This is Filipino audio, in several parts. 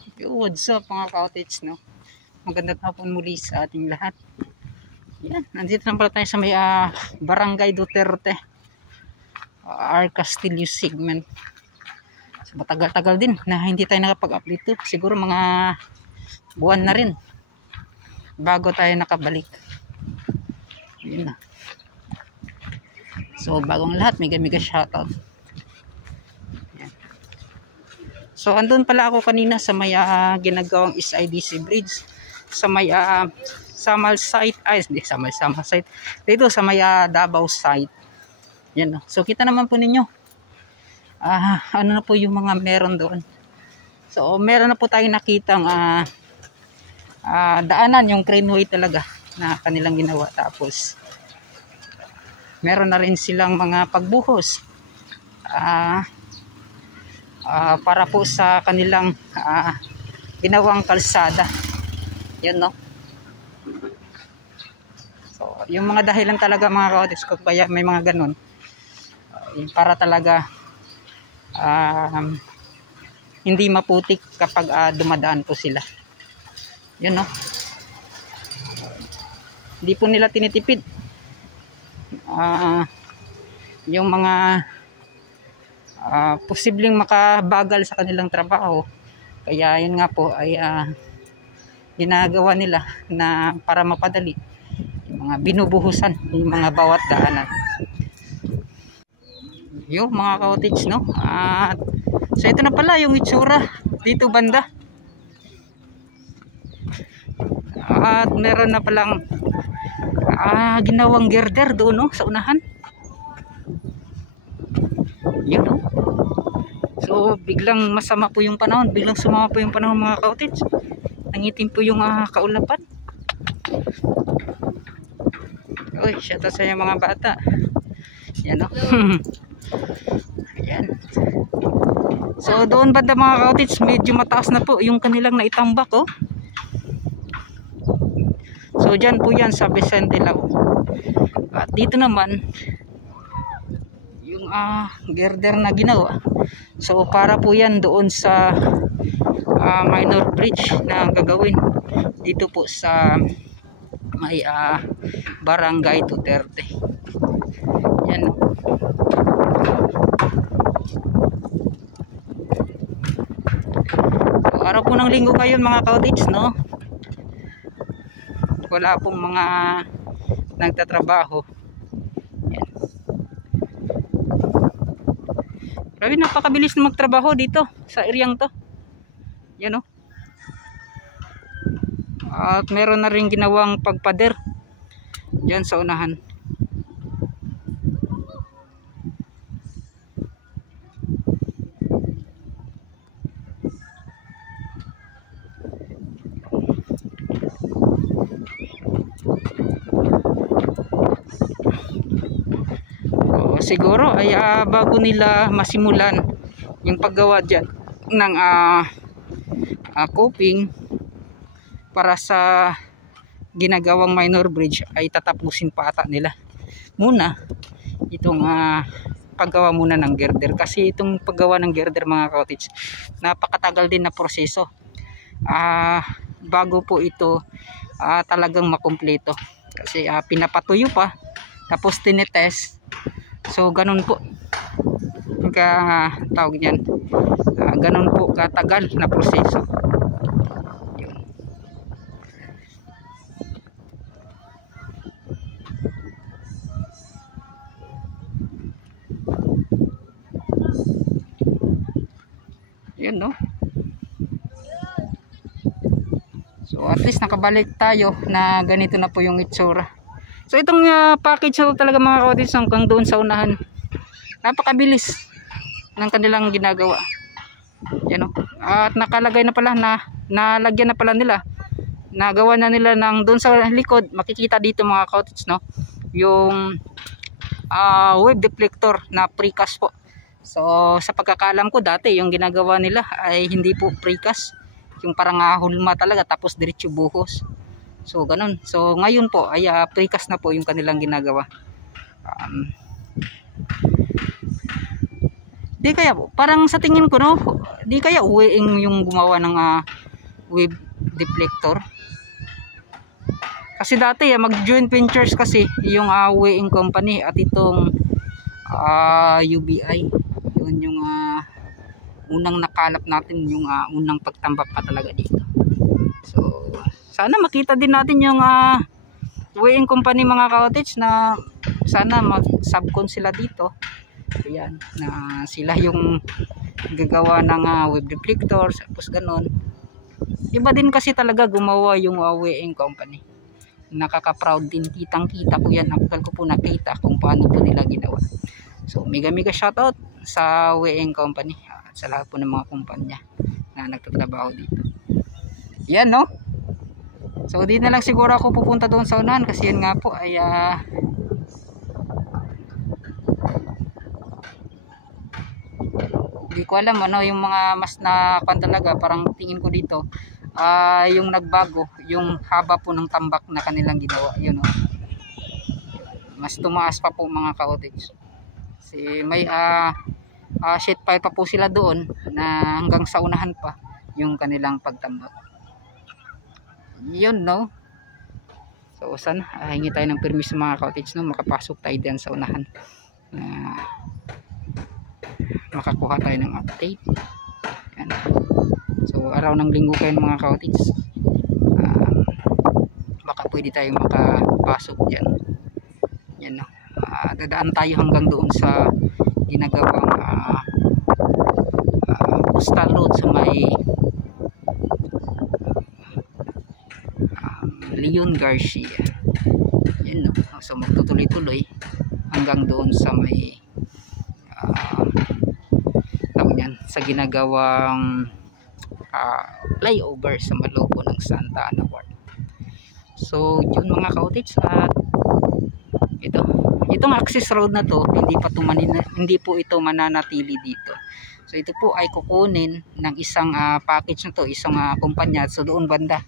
What's up mga cottage, no? Magandang hapon muli sa ating lahat. Yan, nandito na pala tayo sa may Barangay Duterte, R. Castillo segment. So, matagal-tagal din na hindi tayo nakapag-update to. Siguro mga buwan na rin bago tayo nakabalik. Yun na. So bagong lahat, mega shoutout. So andun pala ako kanina sa may ginagawang SIDC bridge sa may Samal site, hindi Samal site, dito sa may Davao site. Yan, no? So kita naman po ninyo ano na po yung mga meron doon. So meron na po tayong nakitang daanan, yung craneway talaga na kanilang ginawa. Tapos meron na rin silang mga pagbuhos para po sa kanilang ginawang kalsada. Yan, no? So yung mga dahilan talaga mga kaotis ko kaya may mga ganun, para talaga hindi maputik kapag dumadaan po sila. Yan, no? Hindi po nila tinitipid yung mga posibleng makabagal sa kanilang trabaho. Kaya yun nga po ay ginagawa nila na para mapadali yung mga binubuhusan, yung mga bawat daanan. Yung mga cottage, no? So ito na pala yung itsura dito banda. At meron na palang ginawang girder doon, no? Sa unahan. Yun, no? So biglang masama po yung panahon, biglang sumama po yung panahon mga cottage. Nangitim po yung kaulapan. Uy, shout out sa inyo mga bata. Yan, no? Ayan. So doon banda mga cottage, medyo mataas na po yung kanilang naitambak, oh. So dyan po yan sa Vicente Lao. At dito naman yung girder na ginawa. So para po yan doon sa minor bridge na gagawin dito po sa may Barangay Duterte. Yan. So, araw po ng linggo ngayon mga cottage, no? Wala pong mga nagtatrabaho. Yan. Grabe, napakabilis na magtrabaho dito sa eryang to. Yan, o. At meron na rin ginawang pagpader dyan sa unahan. Siguro ay bago nila masimulan yung paggawa dyan ng coping para sa ginagawang minor bridge, ay tatapusin pa ata nila muna itong paggawa muna ng girder. Kasi itong paggawa ng girder mga cottage, napakatagal din na proseso bago po ito talagang makumpleto. Kasi pinapatuyo pa, tapos tinetest. So ganun po tawag niyan, ganun po katagal na proseso. Yun, no? So at least nakabalik tayo na ganito na po yung itsura. So itong package na talaga mga cottage hanggang doon sa unahan, napakabilis ng kanilang ginagawa. Yan, no? At nakalagay na pala na nalagyan na pala nila, nagawa na nila ng doon sa likod. Makikita dito mga cottage, no? Yung wave deflector na precast po. So sa pagkakalam ko dati yung ginagawa nila ay hindi po precast, yung parang hulma talaga tapos diretso buhos. So ganun. So ngayon po ay precast na po yung kanilang ginagawa. Di kaya po, parang sa tingin ko, no, Di kaya Uweing yung gumawa ng wave deflector. Kasi dati mag joint ventures kasi yung Uweing company at itong UBI. Yun yung unang nakalap natin, yung unang pagtambak pa talaga dito. So sana makita din natin yung Uweing company mga ka-cottage, na sana mag-subcon sila dito. Ayan, na sila yung gagawa ng wave deflectors, tapos ganon. Iba din kasi talaga gumawa yung Uweing company. Nakaka-proud din, kitang-kita ko yan. Actual ko po nakita kung paano po nila ginawa. So mega shoutout sa Uweing company at sa lahat po ng mga kumpanya na nagtatrabaho dito. Yan, no? So di na lang siguro ako pupunta doon sa unahan, kasi yun nga po ay hindi ko alam ano yung mga mas na talaga. Parang tingin ko dito yung nagbago yung haba po ng tambak na kanilang ginawa. Yun, mas tumaas pa po mga ka-cottage. Kasi may sheet pile pa po sila doon na hanggang sa unahan pa yung kanilang pagtambak. Yun, no? So sana hingi tayo ng permiso mga ka-cottage, no? Makapasok tayo dyan sa unahan, makakuha tayo ng update. Yan. So araw ng linggo kayo mga ka-cottage, baka pwede tayo makapasok dyan. Yan, no? Dadaan tayo hanggang doon sa ginagawang postal road sa may Leon Garcia. Yan, no? So magtutuloy-tuloy hanggang doon sa may sa ginagawang flyover sa maloob ng Santa Ana Ward. So yun mga ka-cottage, at itong access road na to hindi po ito mananatili dito. So ito po ay kukunin ng isang package na to, isang kumpanya. So doon banda,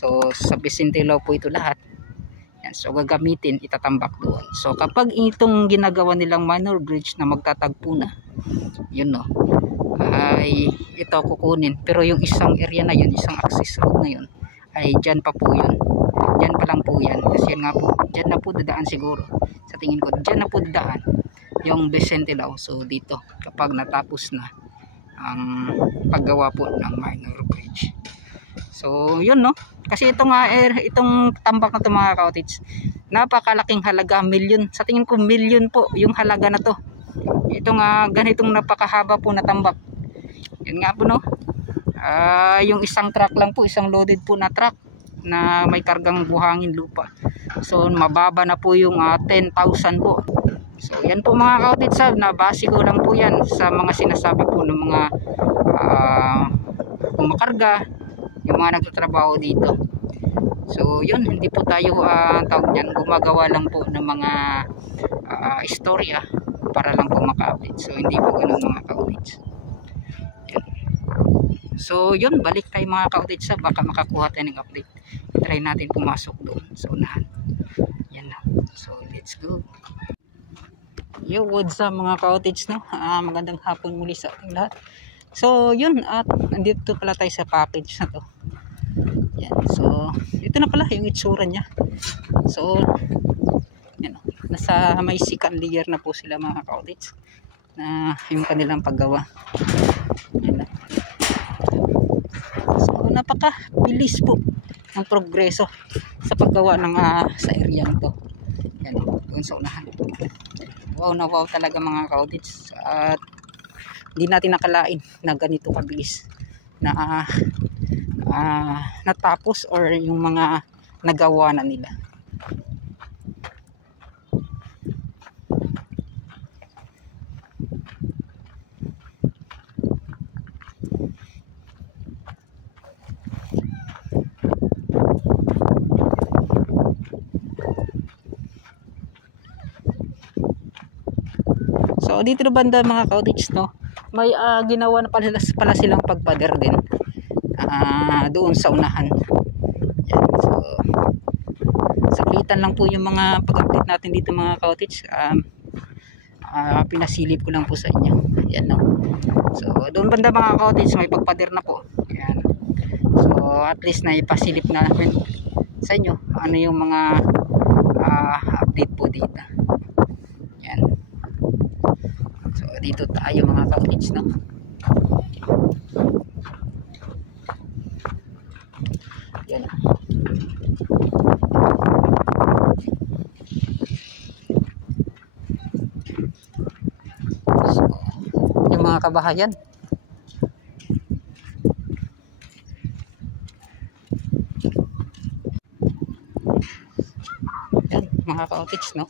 so sa Vicente Law po ito lahat. Yan, so gagamitin, itatambak doon. So kapag itong ginagawa nilang minor bridge na magtatagpo na, yun, no, ay ito kukunin. Pero yung isang area na yun, isang access road na yun, ay dyan pa po yun. Dyan pa lang po yan. Kasi yan nga po, dyan na po dadaan siguro. Sa tingin ko, dyan na po dadaan yung Vicente Lao. So dito, kapag natapos na ang paggawa po ng minor bridge. So yun, no? Kasi itong tambak na ito mga ka-cottage, napakalaking halaga, milyon. Sa tingin ko, milyon po yung halaga na to. Itong ganitong napakahaba po na tambak. Yun nga po, no? Yung isang truck lang po, isang loaded po na truck na may kargang buhangin lupa. So mababa na po yung 10,000 po. So yan po mga ka-cottage, na base ko lang po yan sa mga sinasabi po ng mga kumakarga, yung mga nagtatrabaho dito. So yun, hindi po tayo tawag yan, gumagawa lang po ng mga istorya para lang po maka-update. So hindi po ganun mga ka-cottage. So yun, balik tayo mga ka-cottage, baka makakuha tayo ng update. Try natin pumasok doon sa unahan. Yan na. So let's go. Yo, what's up mga ka-cottage, no? Magandang hapon muli sa ating lahat. So yun, at nandito pala tayo sa package na to. Yan. So ito na pala yung itsura nya. So yan, nasa may second layer na po sila mga ka-cottage, na yung kanilang paggawa. Yan na. So napakabilis po ang progreso sa paggawa ng sa area nito. Yan, doon sa unahan. Wow na wow talaga mga ka-cottage, at hindi natin nakalain na ganito kabilis na natapos or yung mga nagawa na nila. So dito na banda mga ka-cottage, no, may ginawa na pala silang pagpader din doon sa unahan. Yan. So saglitan lang po yung mga pag-update natin dito mga ka-cottage. Pinasilip ko lang po sa inyo. Yan, no. So doon banda mga cottage may pagpader na po. Yan. So at least na ipasilip na namin sa inyo ano yung mga update po dito. Yan. So dito tayo mga cottage, no. Yan. So yung mga kabahayan, yan mga cottage, no.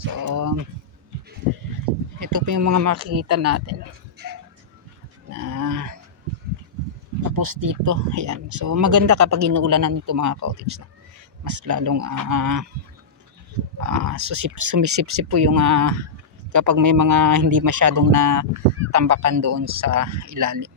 So ito po yung mga makikita natin na tapos dito. Ayan. So maganda kapag inuulanan nito mga cottage, no. Mas lalong sumisip-sip po yung kapag may mga hindi masyadong na tambakan doon sa ilalim.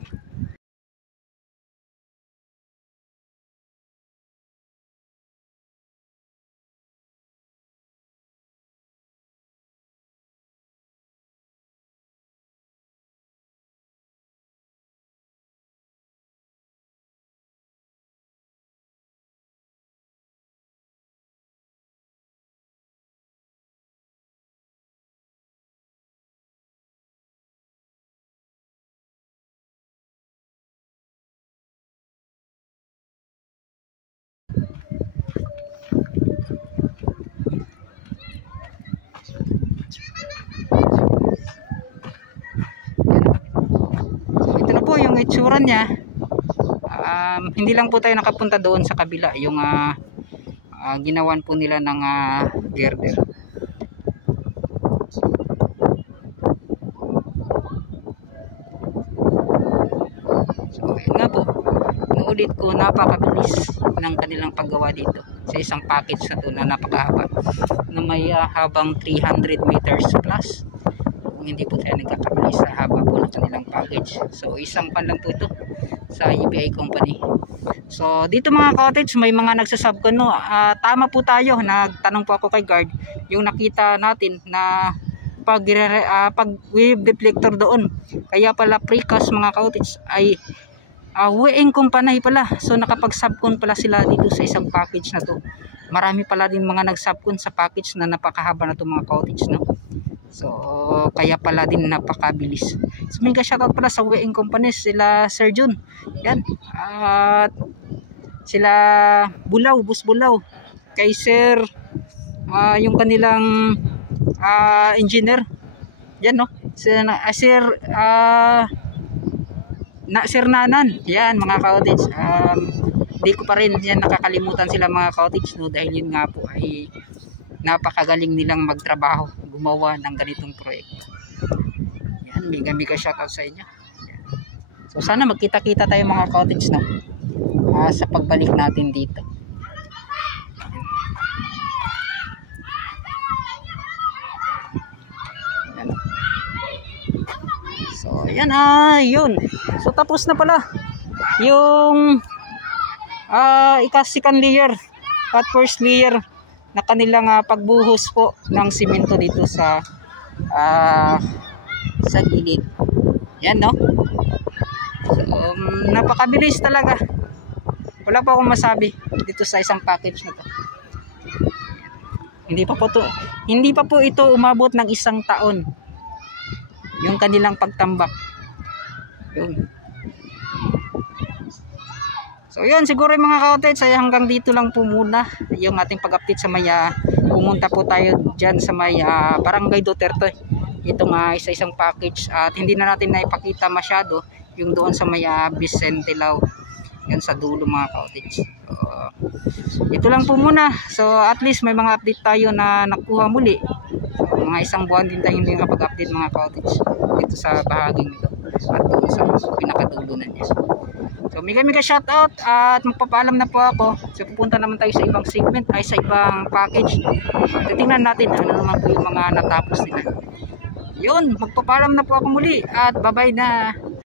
Ito na po yung itsura niya. Hindi lang po tayo nakapunta doon sa kabila, yung ginawan po nila ng girder. So yun nga po, inuulit ko, napakabilis ng kanilang paggawa dito sa isang package na to na napakahaba, na may habang 300 meters plus. Hindi po tayo nagkakabili sa haba po ng kanilang package. So isang pan lang po ito sa UPI company. So dito mga cottage may mga nagsasab ko, no. Tama po tayo, nagtanong po ako kay guard yung nakita natin na pag wave deflector doon, kaya pala precast mga cottage ay weighing company pala. So nakapag-subcon pala sila dito sa isang package na to. Marami pala din mga nag-subcon sa package na napakahaba na to mga cottage, no. So kaya pala din napakabilis. So mega shoutout pala sa weighing companies, sila Sir Jun, yan, at sila Bulaw, Bus Bulaw, kay Sir yung kanilang engineer, yan, no. Sir Sir Nanan, yan mga cottage. Di ko pa rin yan nakakalimutan sila mga cottage, no, dahil yun nga po ay napakagaling nilang magtrabaho, gumawa ng ganitong proyekto. Yan, mega shoutout sa inyo. Yan. So sana magkita-kita tayo mga cottage, no, sa pagbalik natin dito. Yan. So yan, yun. So tapos na pala yung second layer at first layer na kanilang pagbuhos po ng simento dito sa gilid. Yan, no. So, napakabilis talaga. Wala pa akong masabi dito sa isang package na to. Hindi pa po ito umabot ng 1 taon yung kanilang pagtambak. Yun. So yun, siguro yung mga cottage ay hanggang dito lang po muna yung ating pag-update sa may pumunta po tayo dyan sa may Barangay Duterte. Itong isa-isang package, at hindi na natin naipakita masyado yung doon sa may Vicente Lao, yan sa dulo mga cottage. So, ito lang po muna. So at least may mga update tayo na nakuha muli. So, mga 1 buwan din tayo hindi nakapag-update mga cottage dito sa bahaging ito at doon sa pinakadulo na niya. So mega shoutout, at magpapaalam na po ako. So pupunta naman tayo sa ibang segment, ay sa ibang package. Titingnan natin ano naman po yung mga natapos nila. Yun, magpapaalam na po ako muli, at bye bye na.